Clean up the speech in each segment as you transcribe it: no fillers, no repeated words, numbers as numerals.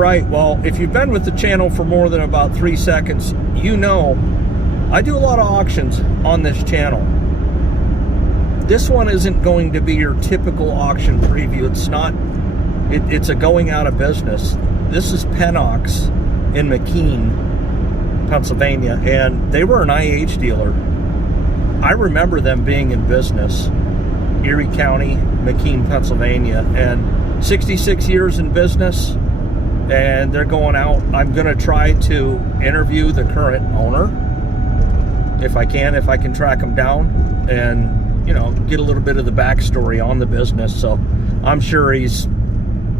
right, well, if you've been with the channel for more than about 3 seconds, you know I do a lot of auctions on this channel. This one isn't going to be your typical auction preview. It's not. It's a going out of business. This is Pennox in McKean, Pennsylvania, and they were an IH dealer. I remember them being in business, Erie County, McKean, Pennsylvania, and 66 years in business, and they're going out. I'm going to try to interview the current owner if I can track him down and, you know, get a little bit of the backstory on the business. So I'm sure he's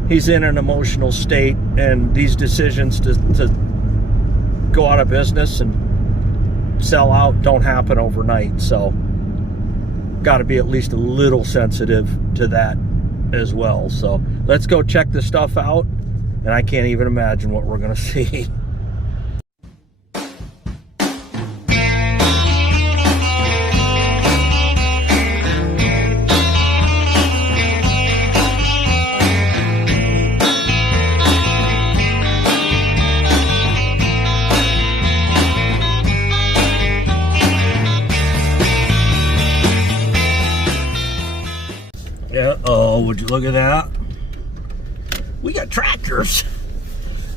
in an emotional state, and these decisions to go out of business and sell out don't happen overnight. So got to be at least a little sensitive to that as well. So let's go check this stuff out, and I can't even imagine what we're going to see. Yeah, oh, would you look at that? We got tractors.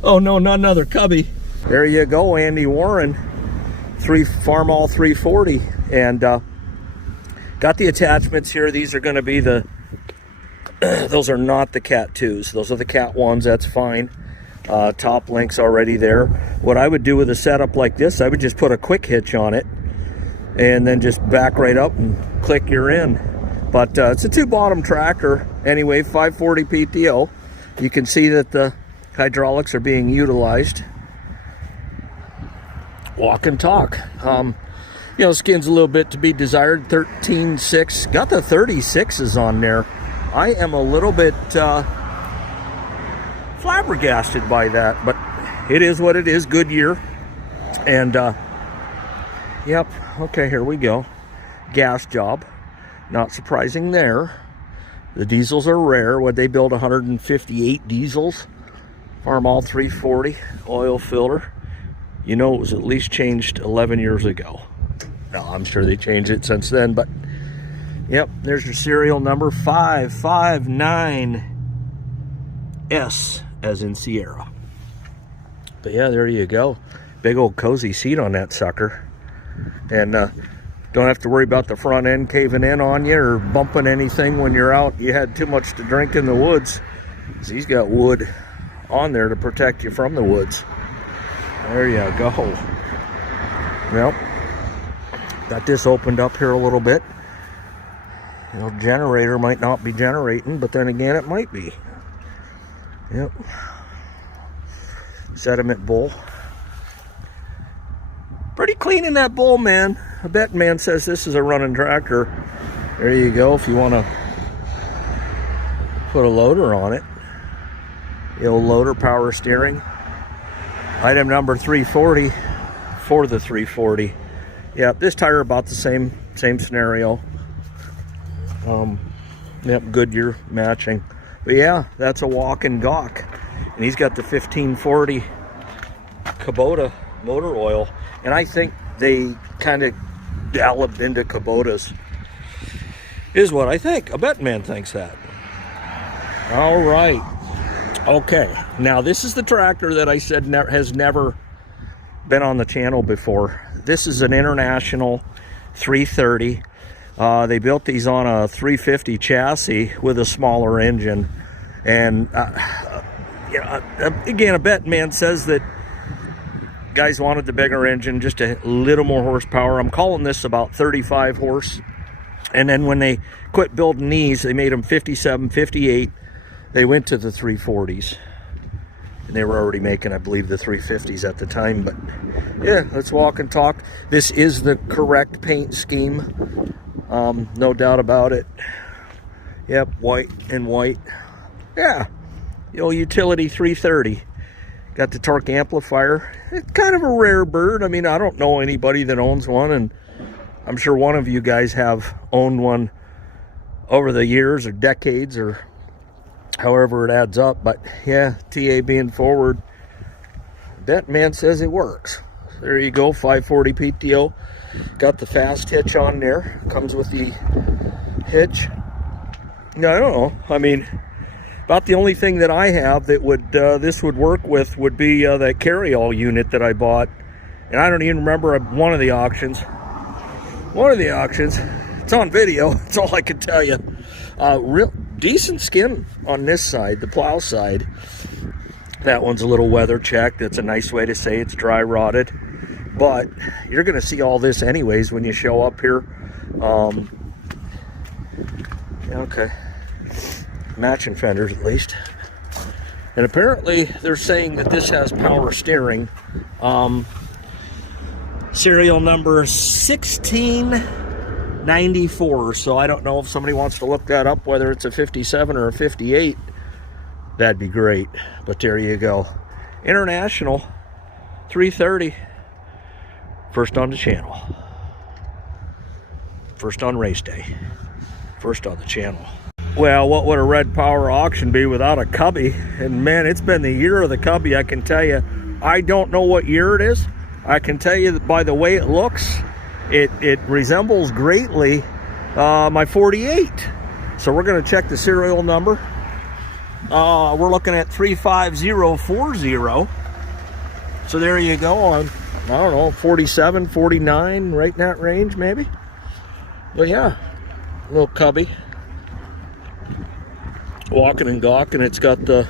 Oh no, not another Cubby. There you go, Andy Warren, Farmall 340, and got the attachments here. These are going to be the, those are not the Cat 2s. Those are the Cat 1s, that's fine. Top links already there. What I would do with a setup like this, I would just put a quick hitch on it and then just back right up and click, you're in. But it's a 2-bottom tractor. Anyway, 540 PTO. You can see that the hydraulics are being utilized. Walk and talk. You know, skin's a little bit to be desired. 13.6. Got the 36s on there. I am a little bit flabbergasted by that, but it is what it is. Goodyear. And, yep. Okay, here we go. Gas job. Not surprising there. The diesels are rare. Would they build 158 diesels? Farmall 340 oil filter. You know, it was at least changed 11 years ago. No, I'm sure they changed it since then, but yep, there's your serial number 559S as in Sierra. But yeah, there you go. Big old cozy seat on that sucker. And don't have to worry about the front end caving in on you or bumping anything when you're out. You had too much to drink in the woods. So he's got wood on there to protect you from the woods. There you go. Well, got this opened up here a little bit. You know, generator might not be generating, but then again, it might be. Yep. Sediment bowl. Pretty clean in that bowl, man. I bet man says this is a running tractor. There you go, if you want to put a loader on it. The old loader, power steering. Item number 340 for the 340. Yeah, this tire about the same scenario. Yep, Goodyear matching. But yeah, that's a walk and gawk. And he's got the 1540 Kubota motor oil. And I think they kind of galloped into Kubotas, is what I think. I bet man thinks that. All right. Okay. Now, this is the tractor that I said has never been on the channel before. This is an International 330. They built these on a 350 chassis with a smaller engine. And, you know, again, a bet man says that guys wanted the bigger engine, just a little more horsepower. I'm calling this about 35 horse. And then when they quit building these, they made them 57, 58. They went to the 340s. And they were already making, I believe, the 350s at the time. But yeah, let's walk and talk. This is the correct paint scheme. No doubt about it. Yep, white and white. Yeah, the old utility 330. Got the torque amplifier. It's kind of a rare bird. I mean, I don't know anybody that owns one, and I'm sure one of you guys have owned one over the years or decades or however it adds up. But yeah, TA being forward, bet man says it works. There you go, 540 PTO. Got the fast hitch on there. Comes with the hitch. No, I don't know. I mean, about the only thing that I have that would this would work with would be that carry-all unit that I bought. And I don't even remember one of the auctions. One of the auctions. It's on video. That's all I can tell you. Real decent skin on this side, the plow side. That one's a little weather checked. That's a nice way to say it's dry rotted. But you're going to see all this anyways when you show up here. Okay. Matching fenders at least. And apparently they're saying that this has power steering. Serial number 1694. So I don't know if somebody wants to look that up, whether it's a 57 or a 58. That'd be great. But there you go. International 330. First on the channel. First on race day. First on the channel. Well, what would a red power auction be without a Cubby? And man, it's been the year of the Cubby, I can tell you. I don't know what year it is. I can tell you that by the way it looks, it resembles greatly my 48. So we're going to check the serial number. We're looking at 35040. So there you go on, I don't know, 47, 49, right in that range maybe. But yeah, little Cubby. Walking and gawking. It's got the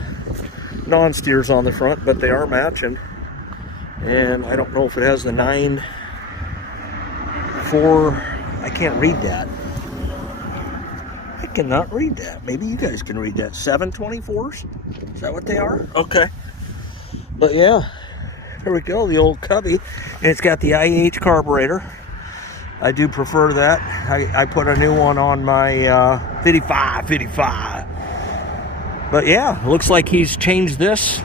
non-steers on the front, but they are matching. And I don't know if it has the 9.4. I can't read that. I cannot read that. Maybe you guys can read that. 724s? Is that what they are? Okay. But yeah, here we go, the old Cubby. And it's got the IH carburetor. I do prefer that. I put a new one on my 55. But yeah, looks like he's changed this.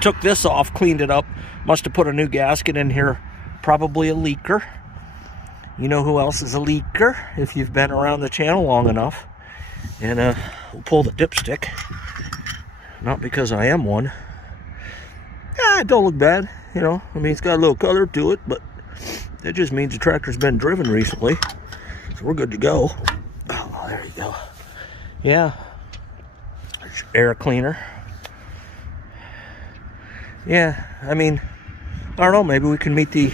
Took this off, cleaned it up. Must have put a new gasket in here. Probably a leaker. You know who else is a leaker if you've been around the channel long enough. And we'll pull the dipstick. Not because I am one. It don't look bad. You know, I mean, it's got a little color to it, but that just means the tractor's been driven recently. So we're good to go. Oh, there you go. Yeah. Air cleaner. Yeah, I mean, I don't know, maybe we can meet the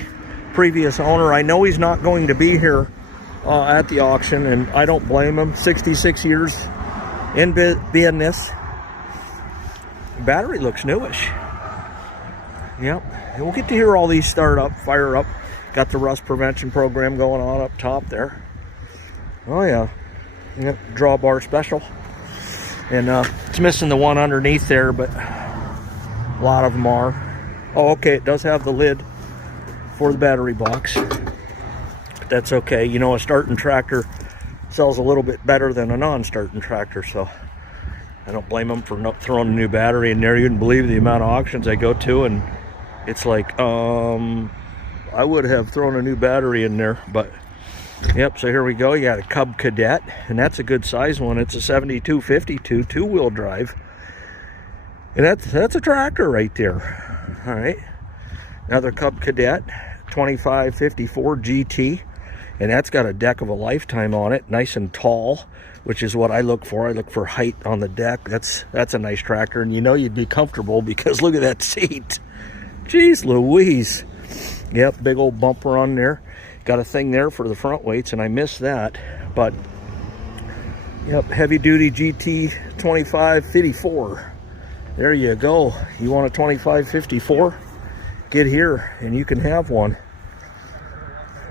previous owner. I know he's not going to be here at the auction, and I don't blame him. 66 years in business. Battery looks newish. Yep, and we'll get to hear all these start up, fire up. Got the rust prevention program going on up top there. Oh yeah, yep, drawbar special. And it's missing the one underneath there, but a lot of them are. Oh, okay, it does have the lid for the battery box. But that's okay. You know, a starting tractor sells a little bit better than a non-starting tractor, so I don't blame them for not throwing a new battery in there. You wouldn't believe the amount of auctions I go to, and it's like, I would have thrown a new battery in there, but yep, so here we go. You got a Cub Cadet, and that's a good size one. It's a 7252 two-wheel drive. And that's a tractor right there. All right. Another Cub Cadet, 2554 GT. And that's got a deck of a lifetime on it, nice and tall, which is what I look for. I look for height on the deck. That's a nice tractor, and you know you'd be comfortable because look at that seat. Jeez Louise. Yep, big old bumper on there. Got a thing there for the front weights, and I missed that. But, yep, heavy-duty GT 2554. There you go. You want a 2554? Get here, and you can have one.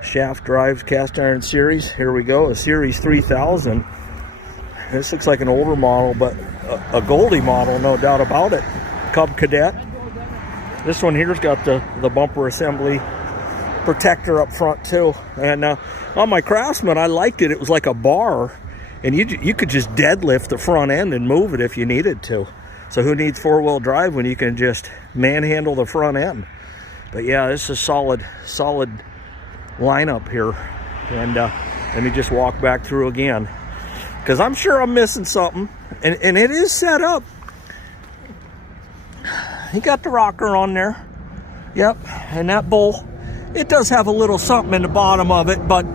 Shaft drive cast iron series. Here we go, a Series 3000. This looks like an older model, but a Goldie model, no doubt about it. Cub Cadet. This one here's got the bumper assembly protector up front too. And on my Craftsman, I liked it. It was like a bar, and you could just deadlift the front end and move it if you needed to. So who needs four-wheel drive when you can just manhandle the front end? But yeah, this is solid lineup here. And let me just walk back through again, because I'm sure I'm missing something. And it is set up. He got the rocker on there. Yep, and that bowl, it does have a little something in the bottom of it, but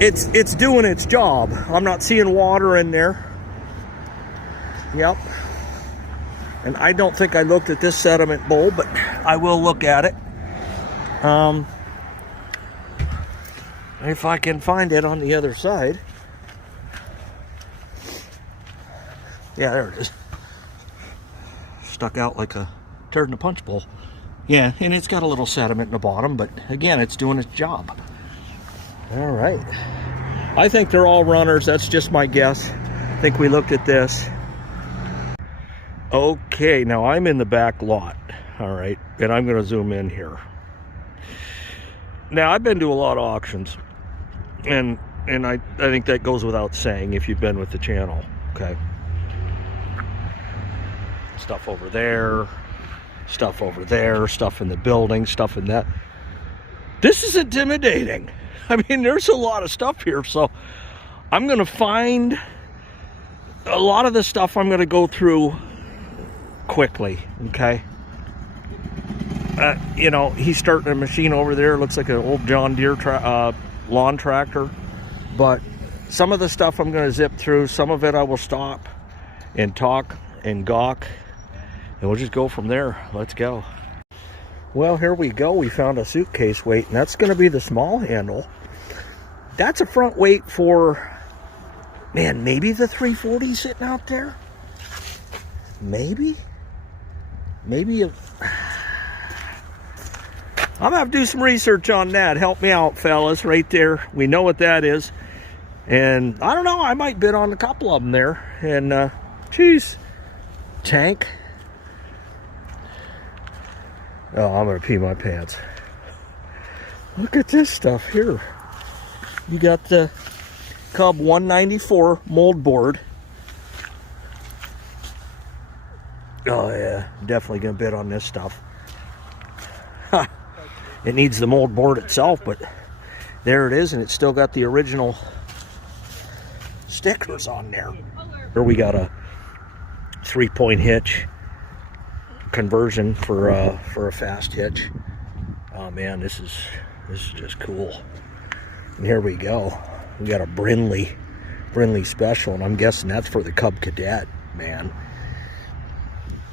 it's doing its job. I'm not seeing water in there. Yep. And I don't think I looked at this sediment bowl, but I will look at it. If I can find it on the other side. Yeah, there it is. Stuck out like a turd in a punch bowl. Yeah, and it's got a little sediment in the bottom, but again, it's doing its job. All right. I think they're all runners. That's just my guess. I think we looked at this. Okay, now I'm in the back lot. All right, and I'm going to zoom in here. Now, I've been to a lot of auctions, and I think that goes without saying if you've been with the channel, okay? Stuff over there, stuff over there, stuff in the building, stuff in that. This is intimidating. I mean, there's a lot of stuff here, so I'm going to find a lot of the stuff I'm going to go through quickly, okay? You know, he's starting a machine over there. Looks like an old John Deere lawn tractor. But some of the stuff I'm going to zip through. Some of it I will stop and talk and gawk. And we'll just go from there. Let's go. Well, here we go. We found a suitcase weight. And that's going to be the small handle. That's a front weight for, man, maybe the 340 sitting out there? Maybe? Maybe a... I'm gonna have to do some research on that. Help me out, fellas, right there. We know what that is. And I don't know, I might bid on a couple of them there. And, geez, tank. Oh, I'm gonna pee my pants. Look at this stuff here. You got the Cub 194 mold board. Oh yeah, definitely gonna bid on this stuff. Ha. It needs the mold board itself, but there it is, and it's still got the original stickers on there. Here we got a 3-point hitch conversion for a fast hitch. Oh man, this is just cool. And here we go. We got a Brindley special, and I'm guessing that's for the Cub Cadet, man.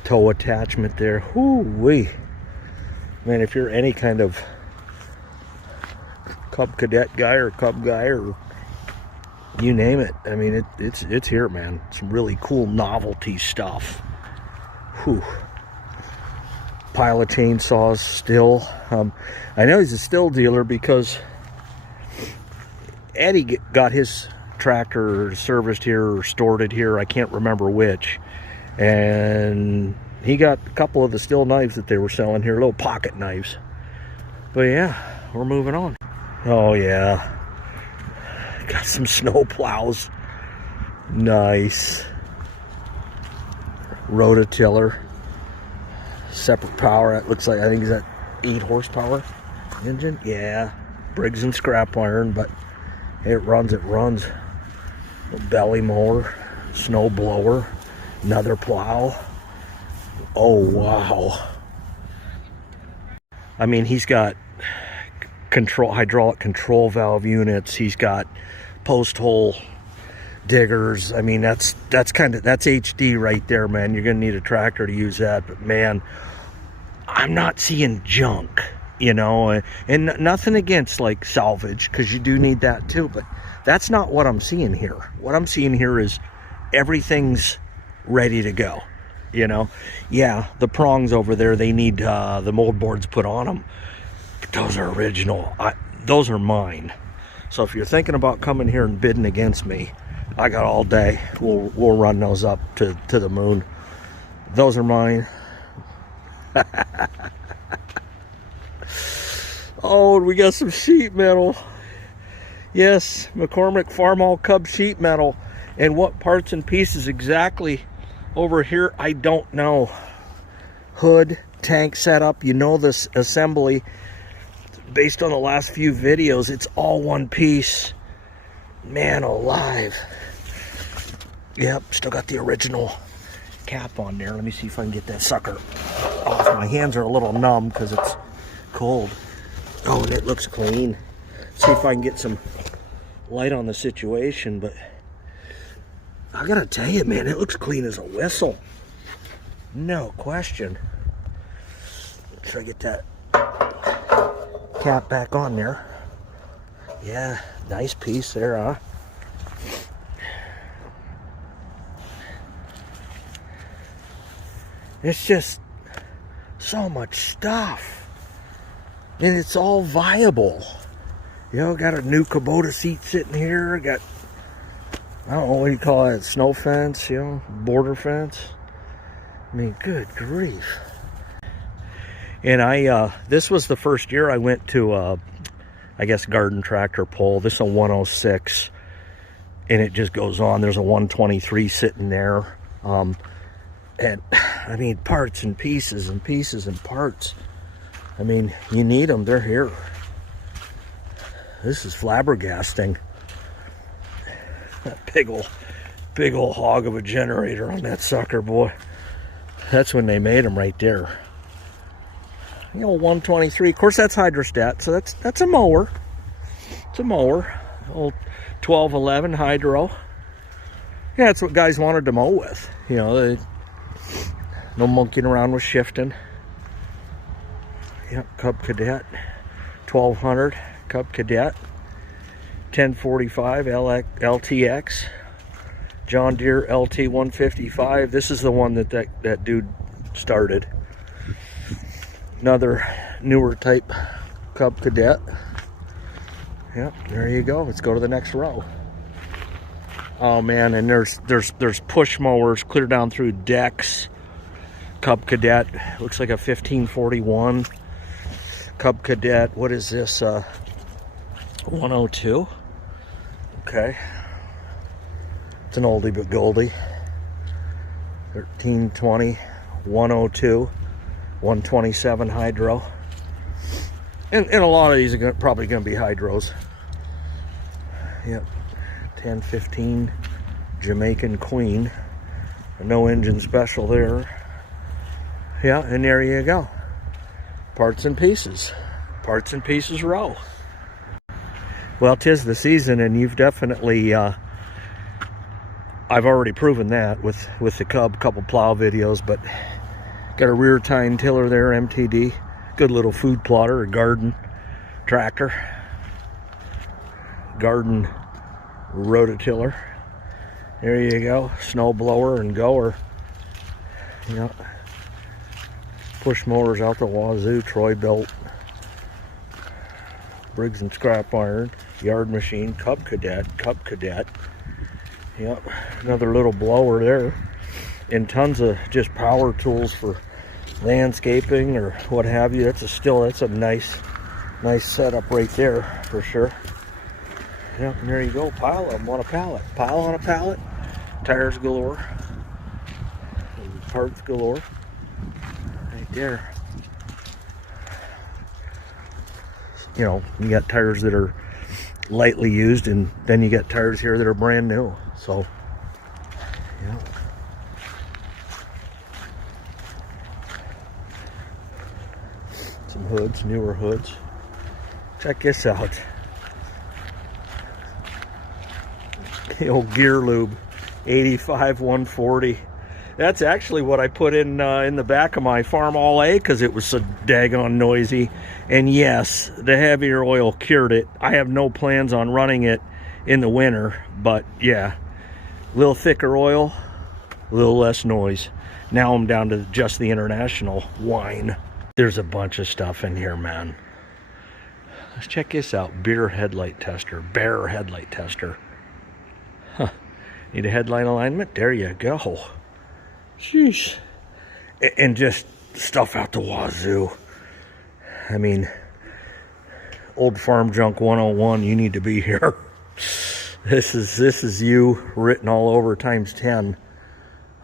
Toe attachment there. Whoo-wee. Man, if you're any kind of Cub Cadet guy or Cub guy or you name it, I mean, it's here, man. Some really cool novelty stuff. Whew. Pile of chainsaws still. I know he's a still dealer because Eddie got his tractor serviced here or stored it here. I can't remember which. And he got a couple of the still knives that they were selling here, little pocket knives. But yeah, we're moving on. Oh yeah, got some snow plows. Nice. Rototiller. Separate power. It looks like, I think is that 8 horsepower engine. Yeah, Briggs and scrap iron, but it runs. A belly mower, snow blower, another plow. Oh wow. I mean, he's got hydraulic control valve units. He's got post hole diggers. I mean, that's HD right there, man. You're gonna need a tractor to use that. But man, I'm not seeing junk, you know, and nothing against like salvage, because you do need that too, but that's not what I'm seeing here. What I'm seeing here is everything's ready to go. You know, yeah, the prongs over there, they need the mold boards put on them. But those are original. Those are mine. So if you're thinking about coming here and bidding against me, I got all day. We'll run those up to the moon. Those are mine. Oh, we got some sheet metal. Yes, McCormick Farmall Cub sheet metal. And what parts and pieces exactly over here, I don't know. Hood, tank setup, you know this assembly. Based on the last few videos, it's all one piece. Man alive. Yep, still got the original cap on there. Let me see if I can get that sucker off. My hands are a little numb because it's cold. Oh, and it looks clean. See if I can get some light on the situation, but I gotta tell you, man, it looks clean as a whistle. No question. Try to get that cap back on there. Yeah, nice piece there, huh? It's just so much stuff, and it's all viable. You know, got a new Kubota seat sitting here. Got, I don't know what you call it, snow fence, you know, border fence. I mean, good grief. And this was the first year I went to, I guess, garden tractor pull. This is a 106, and it just goes on. There's a 123 sitting there. And I mean, parts and pieces and pieces and parts. I mean, you need them, they're here. This is flabbergasting. That big old hog of a generator on that sucker, boy. That's when they made them right there. You know, 123. Of course, that's hydrostat, so that's a mower. It's a mower. Old 1211 hydro. Yeah, that's what guys wanted to mow with. You know, no monkeying around with shifting. Yep, Cub Cadet. 1200 Cub Cadet. 1045 LTX. John Deere LT 155. This is the one that dude started. Another newer type Cub Cadet. Yep, there you go. Let's go to the next row. Oh man, and there's push mowers clear down through decks. Cub Cadet looks like a 1541. Cub Cadet. What is this? 102. Okay. It's an oldie but goldie. 1320, 102, 127 hydro. And a lot of these are probably going to be hydros. Yep. 1015 Jamaican Queen. No engine special there. Yeah, and there you go. Parts and pieces. Parts and pieces row. Well, 'tis the season, and you've definitely I've already proven that with the Cub, couple plow videos, but got a rear tine tiller there, MTD. Good little food plotter, a garden tractor. Garden rototiller. There you go. Snow blower and goer. Yep. Push mowers out the wazoo, Troy built. Briggs and scrap iron, yard machine, Cub Cadet. Yep, another little blower there. And tons of just power tools for landscaping or what have you. That's a nice setup right there for sure. Yep, and there you go. Pile of them on a pallet. Pile on a pallet. Tires galore. And parts galore. Right there. You know, you got tires that are lightly used, and then you got tires here that are brand new. So, yeah. Some hoods, newer hoods. Check this out. The old gear lube, 85 140. That's actually what I put in the back of my Farmall A because it was so daggone noisy. And yes, the heavier oil cured it. I have no plans on running it in the winter, but yeah, a little thicker oil, a little less noise. Now I'm down to just the International wine. There's a bunch of stuff in here, man. Let's check this out. Bear headlight tester. Huh. Need a headlight alignment? There you go. Sheesh. And just stuff out the wazoo. I mean, old farm junk 101, you need to be here. This is you written all over times 10.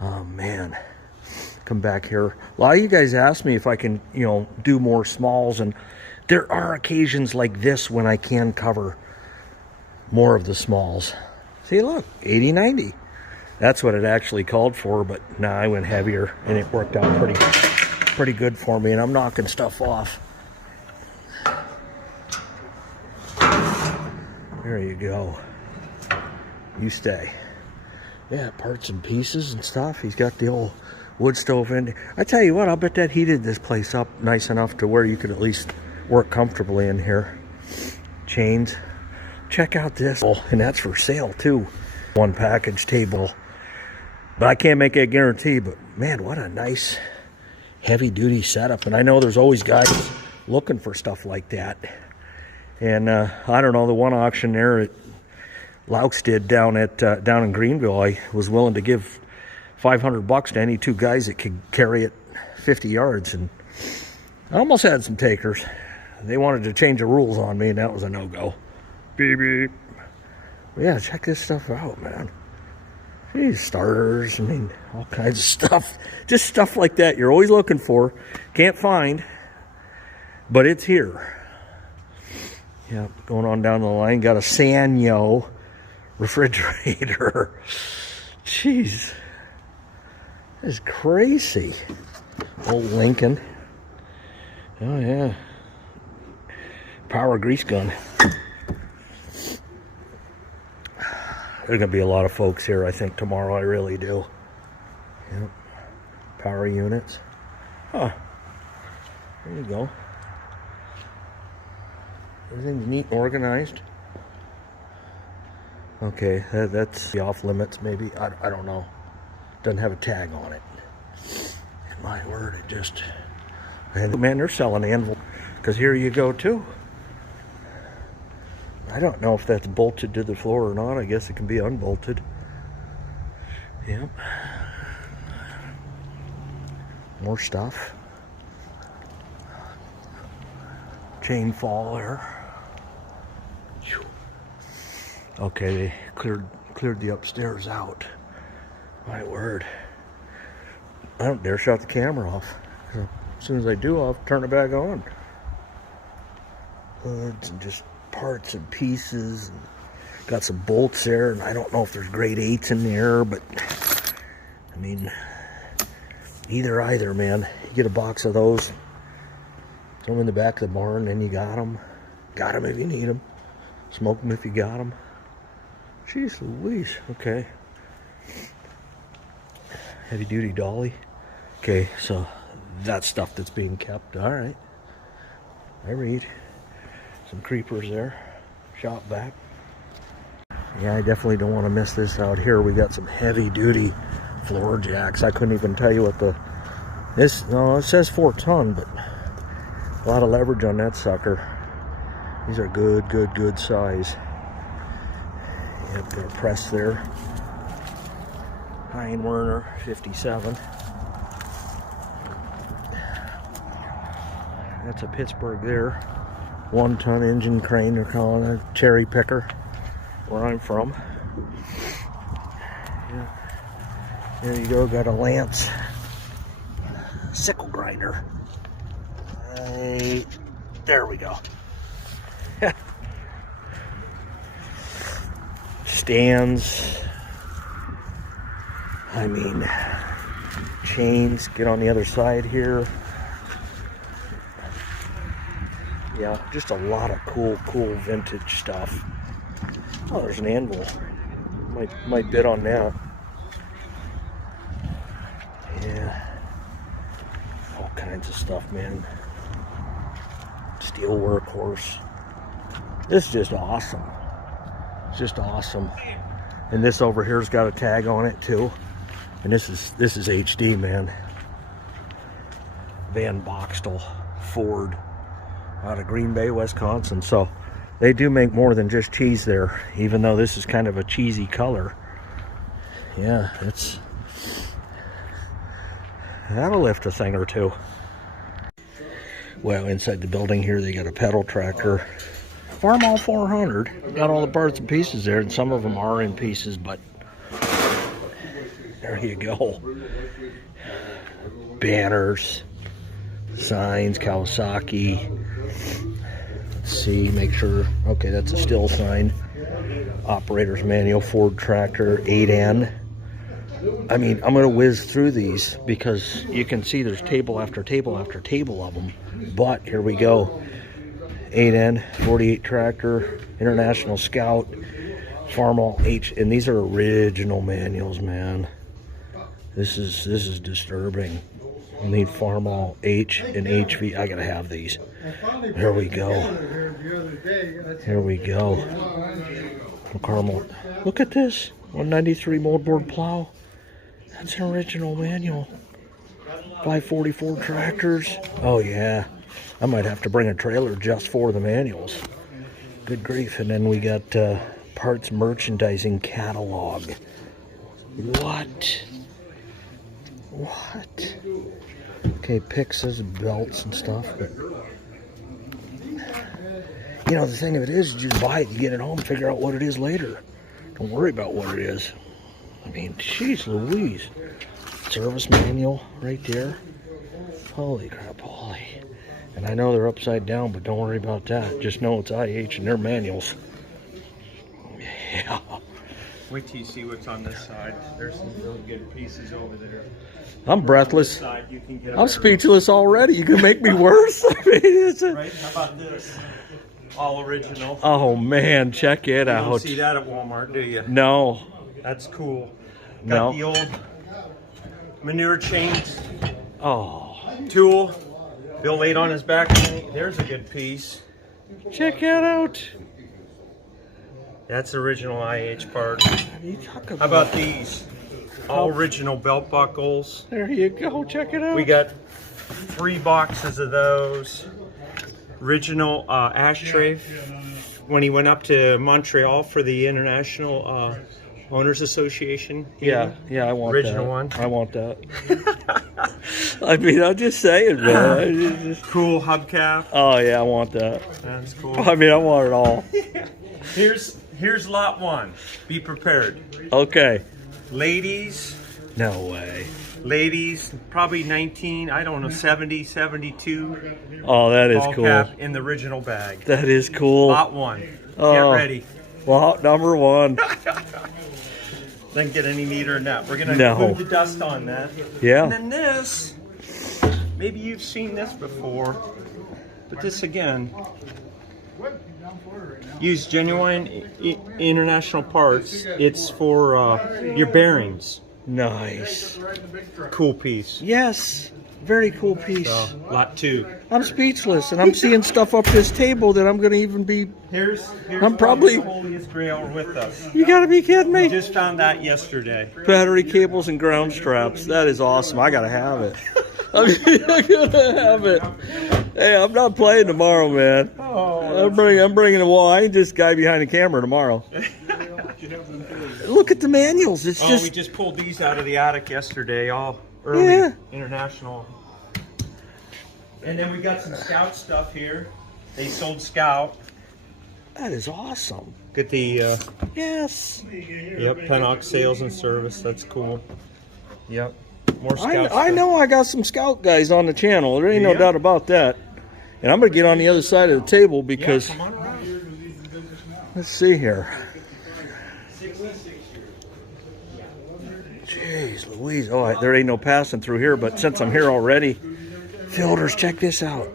Oh man. Come back here. A lot of you guys ask me if I can, you know, do more smalls, and there are occasions like this when I can cover more of the smalls. See, look, 8090. That's what it actually called for, but nah, I went heavier, and it worked out pretty good for me, and I'm knocking stuff off. There you go. You stay. Yeah, parts and pieces and stuff. He's got the old wood stove in. I tell you what, I'll bet that heated this place up nice enough to where you could at least work comfortably in here. Chains. Check out this. And that's for sale too. One package table. But I can't make that guarantee, but man, what a nice heavy duty setup. And I know there's always guys looking for stuff like that. And I don't know, the one auction there at Laux did down in Greenville, I was willing to give $500 to any two guys that could carry it 50 yards. And I almost had some takers. They wanted to change the rules on me, and that was a no-go. Beep, beep. Yeah, check this stuff out, man. Geez, starters, I mean, all kinds of stuff. Just stuff like that you're always looking for. Can't find, but it's here. Yeah, going on down the line. Got a Sanyo refrigerator. Jeez. That's crazy. Old Lincoln. Oh, yeah. Power grease gun. There's going to be a lot of folks here, I think, tomorrow. I really do. Yep. Power units. Huh. There you go. Everything's neat and organized. Okay, that's off limits, maybe. I don't know. Doesn't have a tag on it. And my word, it just... And man, they're selling Anvil. Because here you go, too. I don't know if that's bolted to the floor or not. I guess it can be unbolted. Yep. More stuff. Chain fall there. Okay, they cleared the upstairs out. My word. I don't dare shut the camera off. As soon as I do, I'll turn it back on. Hoods and just parts and pieces. And got some bolts there, and I don't know if there's grade 8s in there, but I mean, either, man. You get a box of those, throw them in the back of the barn, and you got them. Got them if you need them. Smoke them if you got them. Jeez Louise. Okay. Heavy duty dolly. Okay, so that's stuff that's being kept. All right. I read. Some creepers there. Shop vac. Yeah, I definitely don't want to miss this out here. We got some heavy duty floor jacks. I couldn't even tell you what the... No, it says 4 ton, but a lot of leverage on that sucker. These are good size. Yep, got a press there. Heinwerner 57. That's a Pittsburgh there. 1 ton engine crane, they're calling it, a cherry picker, where I'm from. Yeah. There you go, got a Lance sickle grinder. There we go. Stands. I mean, chains. Get on the other side here. Yeah, just a lot of cool vintage stuff. Oh, there's an Anvil. Might bid on that. Yeah. All kinds of stuff, man. Steel workhorse. This is just awesome. It's just awesome. And this over here's got a tag on it too. And this is HD, man. Van Boxtel Ford out of Green Bay, Wisconsin. So they do make more than just cheese there, even though this is kind of a cheesy color. Yeah, that'll lift a thing or two. Well, inside the building here, they got a pedal tractor. Farmall 400. Got all the parts and pieces there, and some of them are in pieces, but there you go. Banners, signs, Kawasaki. Let's see, make sure. Okay, that's a still sign. Operator's manual, Ford tractor, 8N. I mean, I'm going to whiz through these because you can see there's table after table after table of them. But here we go. 8N, 48 tractor, International Scout, Farmall H, and these are original manuals, man. This is disturbing. I need Farmall H and HV. I gotta have these. Here we go. Here we go. Carmel. Look at this. 193 moldboard plow. That's an original manual. 544 tractors. Oh yeah. I might have to bring a trailer just for the manuals. Good grief. And then we got parts merchandising catalog. What? What? Okay, Pixas, belts and stuff. But, you know, the thing of it is, you buy it, you get it home, figure out what it is later. Don't worry about what it is. I mean, jeez Louise. Service manual right there. Holy crap, holy. And I know they're upside down, but don't worry about that. Just know it's IH and their manuals. Yeah. Wait till you see what's on this side. There's some really good pieces over there. I'm breathless. Side, you can get I'm speechless already. You can make me worse. I mean, it's a... Right? How about this? All original. Oh man, check it out. You don't see that at Walmart, do you? No. That's cool. No. Got the old manure chains. Oh. Tool. Bill laid on his back. There's a good piece. Check that out. That's original IH part. What are you talking about? How about these? All original belt buckles. There you go. Check it out. We got 3 boxes of those. Original ashtray when he went up to Montreal for the International Owners Association. Yeah, I want original that. One. I want that. I mean, I'm just saying, man. Cool hubcap. Oh yeah, I want that. That's cool. I mean, I want it all. Here's lot 1. Be prepared. Okay. Ladies. No way. Ladies, probably 19, I don't know, 70, 72. Oh, that is ball cool. Cap in the original bag. That is cool. Lot 1. Oh. Get ready. Lot number 1. Doesn't get any neater than that. We're going to glue the dust on that. Yeah. And then this, maybe you've seen this before, but this again, use genuine international parts. It's for your bearings. Nice. Cool piece. Yes. Very cool piece. So, lot 2. I'm speechless, and I'm seeing stuff up this table that I'm going to even be... Here's I'm probably the holiest grail with us. You got to be kidding me. We just found that yesterday. Battery cables and ground straps. That is awesome. I got to have it. I mean, I got to have it. Hey, I'm not playing tomorrow, man. Oh, I'm bringing the wall. I ain't just guy behind the camera tomorrow. Look at the manuals. It's we just pulled these out of the attic yesterday, all early international. And then we got some Scout stuff here. They sold Scout. That is awesome. Get the yes. Yep, Pennox sales and service. That's cool. Yep. More Scout. I know I got some Scout guys on the channel. There ain't no doubt about that. And I'm gonna get on the other side of the table because come on around. Let's see here. Jeez Louise. Oh, there ain't no passing through here, but since I'm here already, filters, check this out.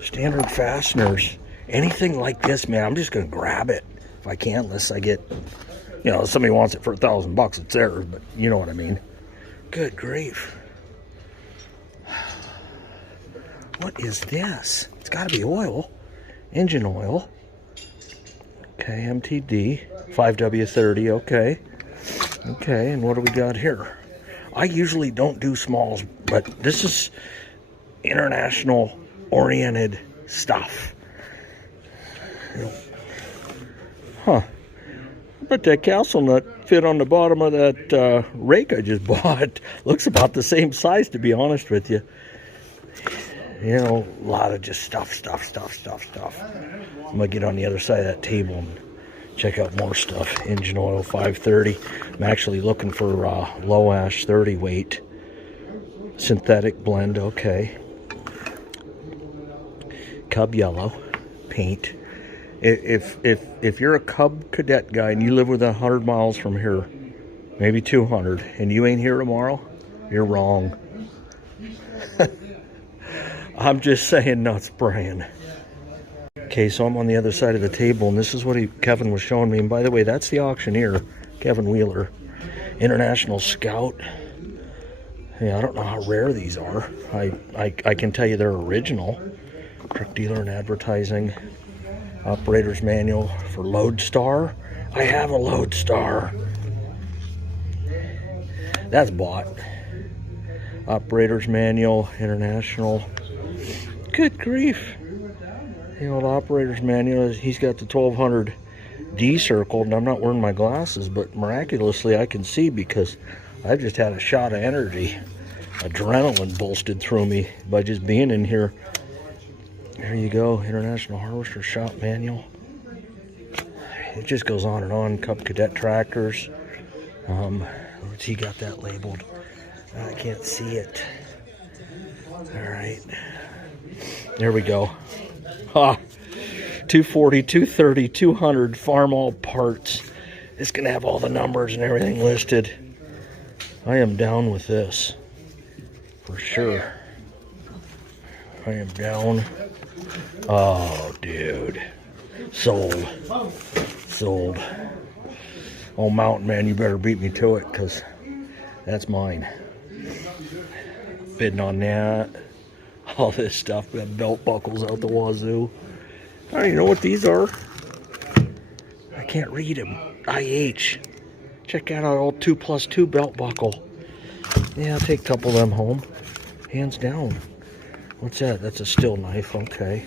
Standard fasteners. Anything like this, man, I'm just going to grab it if I can, unless I get, you know, if somebody wants it for $1,000, it's theirs, but you know what I mean. Good grief. What is this? It's got to be oil. Engine oil. Okay, MTD. 5W30, okay. Okay, and what do we got here? I usually don't do smalls, but this is international oriented stuff. Huh. I bet that castle nut fit on the bottom of that rake I just bought. Looks about the same size, to be honest with you. You know, a lot of just stuff. I'm going to get on the other side of that table and check out more stuff. Engine oil 530. I'm actually looking for low ash 30 weight. Synthetic blend, okay. Cub yellow paint. If you're a Cub Cadet guy and you live within 100 miles from here, maybe 200, and you ain't here tomorrow, you're wrong. I'm just saying, not spraying. Okay, so I'm on the other side of the table, and this is what Kevin was showing me. And by the way, that's the auctioneer, Kevin Wheeler, International Scout. Yeah, I don't know how rare these are. I can tell you they're original. Truck dealer and advertising. Operator's manual for Lodestar. I have a Lodestar. That's bought. Operator's manual, international. Good grief. The old operator's manual, he's got the 1200 D circled, and I'm not wearing my glasses, but miraculously I can see because I just had a shot of energy. Adrenaline bolstered through me by just being in here. There you go, International Harvester Shop Manual. It just goes on and on. Cub Cadet tractors. He got that labeled. I can't see it. All right. There we go. Ha! 240, 230, 200 Farmall parts. It's going to have all the numbers and everything listed. I am down with this. For sure. I am down. Oh, dude. Sold. Sold. Oh, Mountain Man, you better beat me to it, because that's mine. Bidding on that. All this stuff. Got belt buckles out the wazoo. I don't even know what these are. I can't read them. IH. Check out our old 2+2 belt buckle. Yeah, I'll take a couple of them home. Hands down. What's that? That's a still knife. Okay.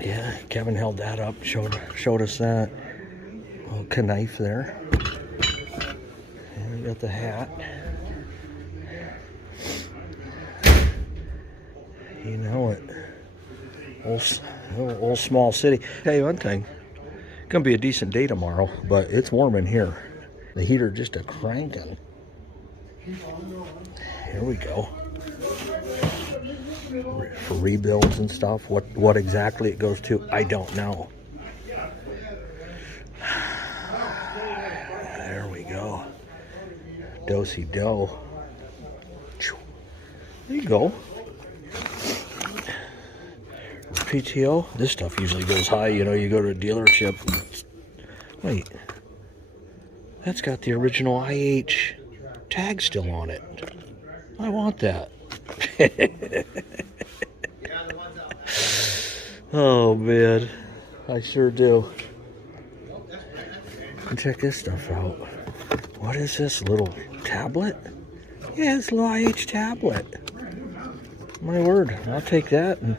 Yeah, Kevin held that up. Showed us that. Little knife there. And we got the hat. You know it. Old small city. Tell you one thing. Gonna be a decent day tomorrow, but it's warm in here. The heater just a cranking. Here we go. For rebuilds and stuff, what exactly it goes to, I don't know. There we go. Do-si-do. There you go. PTO, this stuff usually goes high. You know, you go to a dealership. Wait, that's got the original IH tag still on it. I want that. Oh man, I sure do. And check this stuff out. What is this, little tablet? Yeah, it's a little IH tablet. My word, I'll take that and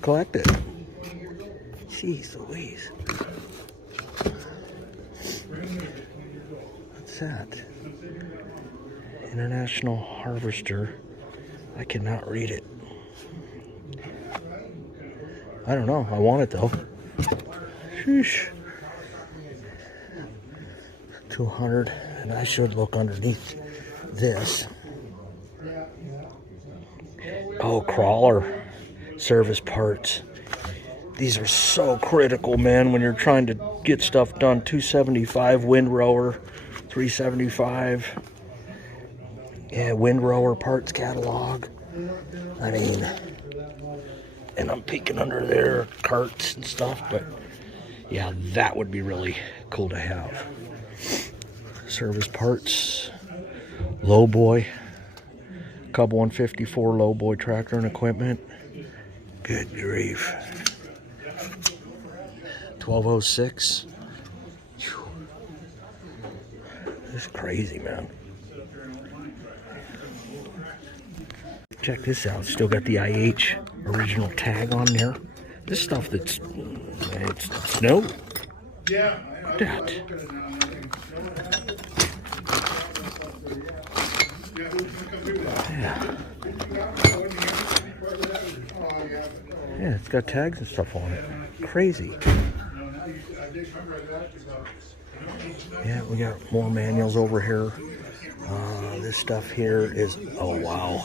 collect it. Jeez Louise. What's that? International Harvester. I cannot read it. I don't know. I want it though. Sheesh. 200. And I should look underneath this. Oh, crawler. Service parts. These are so critical, man, when you're trying to get stuff done. 275 windrower, 375. Yeah, windrower parts catalog. I mean, and I'm peeking under there, carts and stuff, but yeah, that would be really cool to have. Service parts, lowboy, Cub 154 lowboy tractor and equipment. Good grief. 1206. This is crazy, man. Check this out. Still got the IH original tag on there. This stuff it's snow. Look at that. Yeah. Yeah, it's got tags and stuff on it. Crazy. Yeah, we got more manuals over here. this stuff here is, oh wow,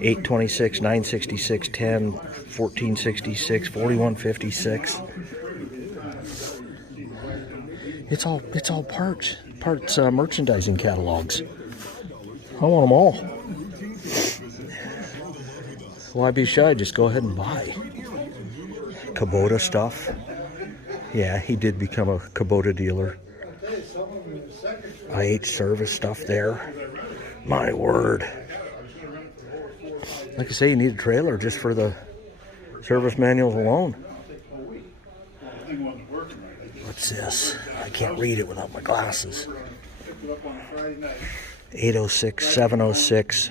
826, 966, 10, 1466, 4156. It's all parts merchandising catalogs. I want them all. Why be shy? Just go ahead and buy. Kubota stuff. Yeah, he did become a Kubota dealer. IH service stuff there. My word. Like I say, you need a trailer just for the service manuals alone. What's this? I can't read it without my glasses. 806, 706,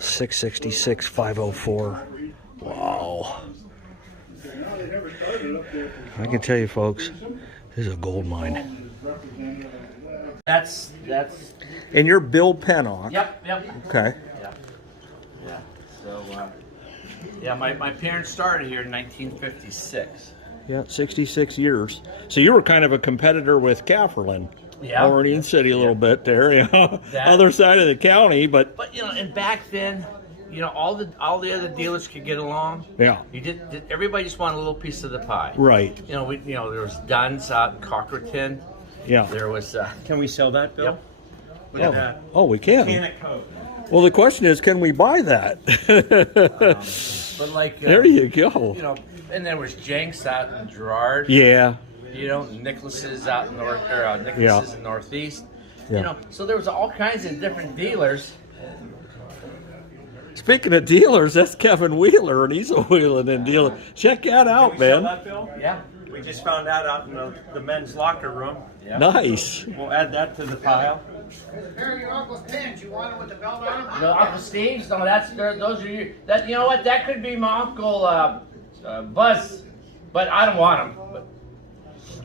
666, 504. Wow. I can tell you, folks, this is a gold mine. That's. And you're Bill Pennox. Yep. Okay. Yeah. So, my parents started here in 1956. Yeah, 66 years. So you were kind of a competitor with Cafferlin. Yeah. Orion City a little bit there, yeah. Other side of the county, but And back then, all the other dealers could get along. yeah. Everybody just wanted a little piece of the pie. Right. There was Dunn's out in Cockerton. Yeah. There was. Can we sell that, Bill? Yep. Look at that. Oh, we can. Can of Coke. Well, the question is, can we buy that? But like. There you go. And there was Jenks out in Gerard. Yeah. Nicholas's out in Nicholas's Yeah. in Northeast. Yeah. So there was all kinds of different dealers. Speaking of dealers, that's Kevin Wheeler, and he's a wheeling and dealer. Check that out, Can we sell man. that, Bill? Yeah. We just found that out in the men's locker room. Yeah. Nice. We'll add that to the pile. They're your uncle's pants. You want it with the belt on them? Uncle Steve's. No, those are you. That what? That could be my uncle Buzz, but I don't want him.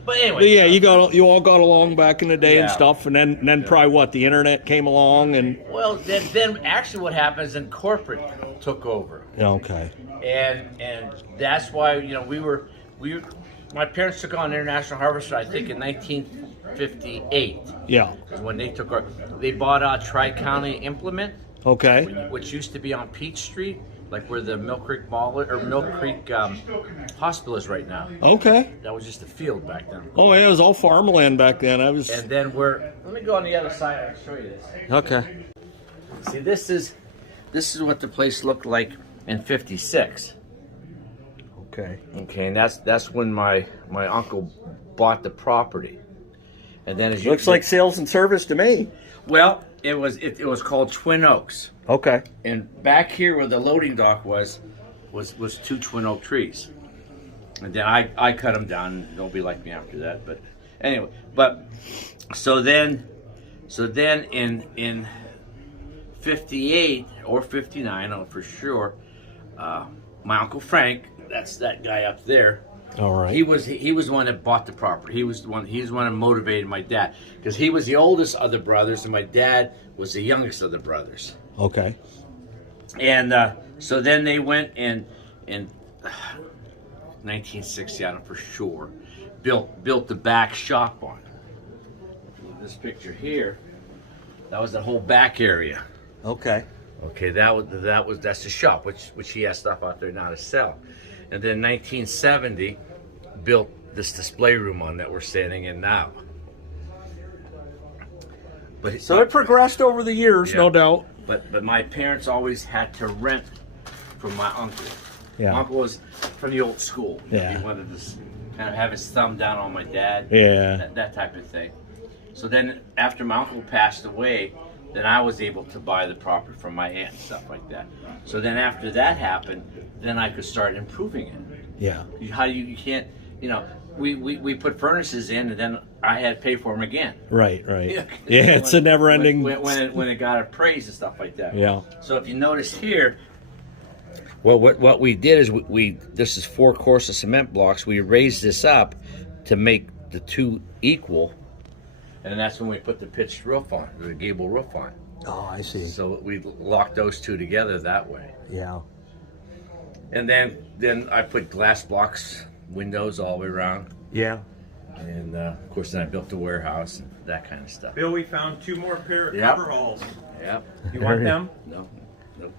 But anyway. But yeah, you all got along back in the day and Yeah. stuff, and then probably what, the internet came along and Well, then actually what happens? Then corporate took over, okay. and that's why we were. My parents took on International Harvester, I think, in 1958. Yeah. Is when they took over. They bought out Tri-County Implement, Okay. which used to be on Peach Street, like where the Mill Creek Hospital is right now. Okay. That was just a field back then. Oh yeah, it was all farmland back then. I was And then let me go on the other side. I can show you this. okay. See, this is what the place looked like in '56. Okay. Okay, and that's when my uncle bought the property. And then as you Looks like sales and service to me. well, it was called Twin Oaks. Okay. And back here where the loading dock was two twin oak trees. And then I cut them down. Don't be like me after that. But anyway, so then in 58 or 59, I don't know for sure, my Uncle Frank, that's that guy up there. All right. He was the one that bought the property. He's the one that motivated my dad, because he was the oldest of the brothers and my dad was the youngest of the brothers. Okay. And so then they went in 1960, I don't know for sure, built the back shop on it. This picture here, that was the whole back area. Okay. Okay, that's the shop, which he has stuff out there now to sell. And then 1970, built this display room on that we're standing in now. But So it progressed over the years, Yeah. no doubt. But my parents always had to rent from my uncle. Yeah. My uncle was from the old school. Yeah. He wanted to kind of have his thumb down on my dad. Yeah. That type of thing. So then after my uncle passed away, then I was able to buy the property from my aunt and stuff like that. So then after that happened, then I could start improving it. Yeah. You can't, we put furnaces in and then I had to pay for them again. Right. Yeah, it's a never-ending. When it got appraised and stuff like that. Yeah. So if you notice here, well, what we did is this is 4 course of cement blocks. We raised this up to make the two equal, and that's when we put the pitched roof on, the gable roof on. Oh, I see. So we locked those two together that way. Yeah. And then I put glass blocks, windows all the way around. Yeah. And of course, then I built the warehouse and that kind of stuff. Bill, we found 2 more pair of Yep. coveralls. Yep. You want them? No. Nope.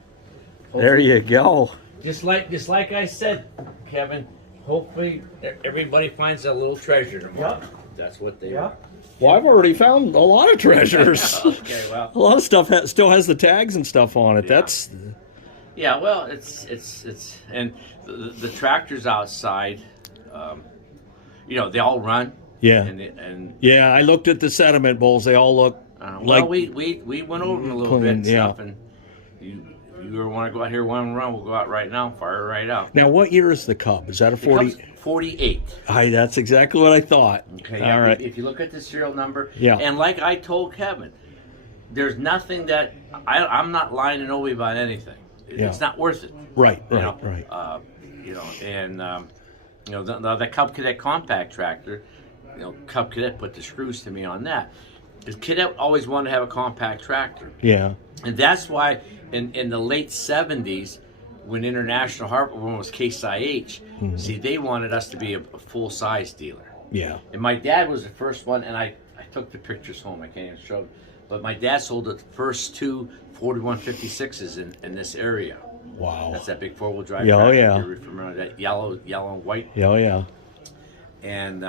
There you go. Just like I said, Kevin. Hopefully, everybody finds a little treasure tomorrow. Yep. That's what they Yep. are. Well, I've already found a lot of treasures. Okay, well. A lot of stuff still has the tags and stuff on it. Yeah. That's Yeah, well, it's and the tractors outside, you know, they all run. yeah. And Yeah, I looked at the sediment bowls. They all look well, like we went over them a little clean, bit and yeah. stuff, and you want to go out here one run, we'll go out right now, fire it right out. Now, what year is the Cub? Is that a It 40? comes 48. That's exactly what I thought. Okay, All yeah, right. if you look at the serial number, Yeah. and like I told Kevin, there's nothing that I'm not lying to nobody about anything. Yeah. It's not worth it. Right, You right, know, right. You know, and you know the Cub Cadet compact tractor. You know, Cub Cadet put the screws to me on that. Because Cadet always wanted to have a compact tractor, Yeah. and that's why in the late '70s, when International Harbor when it was Case IH, see they wanted us to be a full size dealer. Yeah. And my dad was the first one, and I took the pictures home. I can't even show them. But my dad sold the first 2 4156s in this area. Wow. That's that big 4-wheel drive. Yeah, oh, tractor. yeah. You remember that yellow and white? Yeah, oh, yeah. And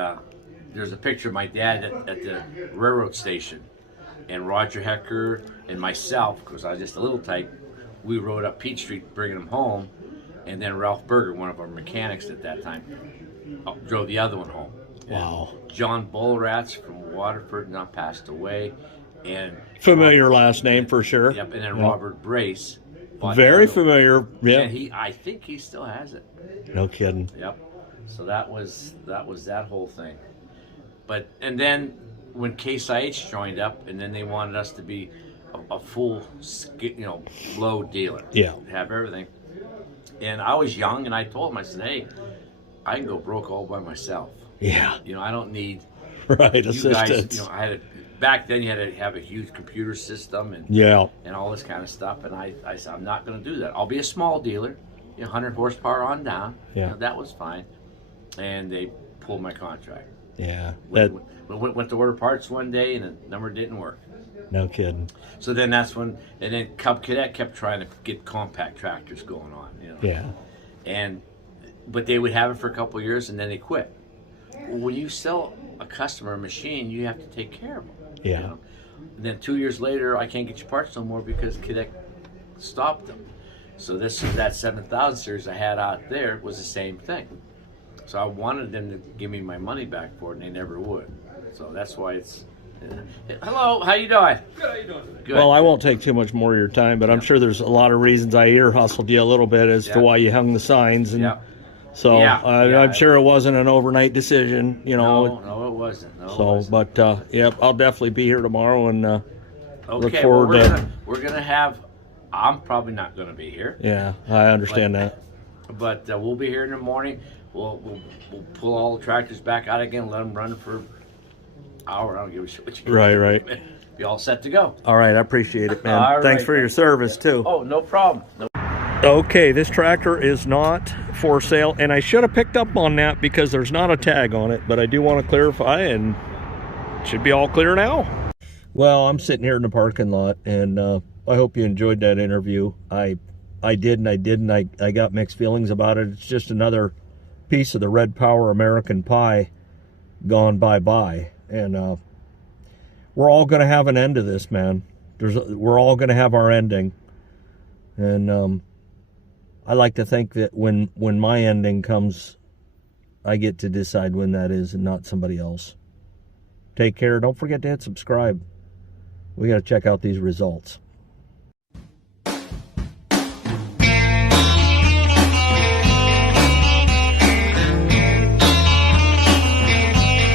there's a picture of my dad at the railroad station. And Roger Hecker and myself, because I was just a little type, we rode up Peach Street bringing them home. And then Ralph Berger, one of our mechanics at that time, drove the other one home. Wow. John Bullrats from Waterford now passed away. And Familiar last name for sure. Yep, and then Yeah. Robert Brace. bought Very the other one. familiar. Yeah. And I think he still has it. No kidding. Yep. So that was that whole thing. But and then when Case IH joined up, and then they wanted us to be a full, load dealer. Yeah. Have everything. And I was young, and I told him, I said, hey, I can go broke all by myself. Yeah. You know, I don't need Right. you guys. Assistance. You know, back then you had to have a huge computer system and Yeah. all this kind of stuff. And I said, I'm not going to do that. I'll be a small dealer, 100 horsepower on down. Yeah. That was fine. And they pulled my contract. Yeah. That. Went to order parts one day, and the number didn't work. No kidding. So then that's when, and then Cub Cadet kept trying to get compact tractors going on. Yeah. But they would have it for a couple of years, and then they quit. Well, when you sell a customer a machine, you have to take care of them. Yeah. And then 2 years later, I can't get your parts no more because Cadet stopped them. So that 7000 series I had out there was the same thing. So I wanted them to give me my money back for it, and they never would. So that's why it's. Hello, how you doing? Good, how you doing? Good. Well, I won't take too much more of your time, but I'm sure there's a lot of reasons I ear hustled you a little bit as to Yeah. why you hung the signs, and Yeah. so Yeah, yeah. I'm sure it wasn't an overnight decision, No, it wasn't. No, it So, wasn't. but yep, I'll definitely be here tomorrow, and look Okay, forward well, to. we're gonna have. I'm probably not gonna be here, Yeah, I understand that. but we'll be here in the morning. We'll pull all the tractors back out again, let them run for an hour. I don't give a shit what you. Right. Be all set to go. All right, I appreciate it, man. All Thanks right, for your service too. Oh, no problem. No. Okay, this tractor is not for sale, and I should have picked up on that because there's not a tag on it, but I do want to clarify, and it should be all clear now. Well, I'm sitting here in the parking lot, and I hope you enjoyed that interview. I did and I didn't. I got mixed feelings about it. It's just another piece of the Red Power American pie gone bye-bye, and we're all going to have an end to this, man. We're all going to have our ending, and I like to think that when my ending comes, I get to decide when that is and not somebody else. Take care. Don't forget to hit subscribe. We got to check out these results.